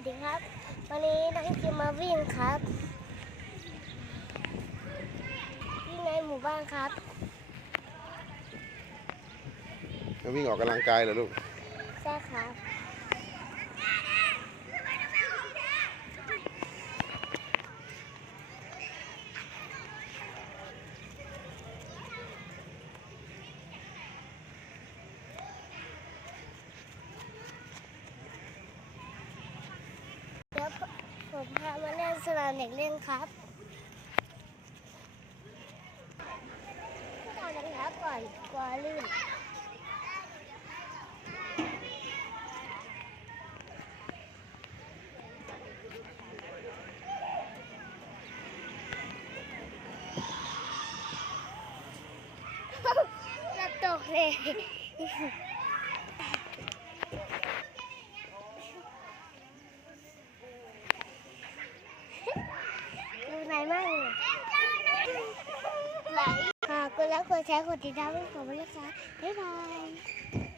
วัสดีครับ วันนี้น้องคิมมาวิ่งครับวิ่งในหมู่บ้านครับ จะวิ่งออกกำลังกายเหรอลูก ใช่ครับเดี๋ยว ผมพามาเล่นสนามเด็กเล่นครับทำรองเท้าก่อนกลัวลื่นจะตกเลยดูไหนมั่ง ไหลค่ะกดแล้วกดแชร์กดติดตามให้ผมด้วยนะคะบ๊ายบาย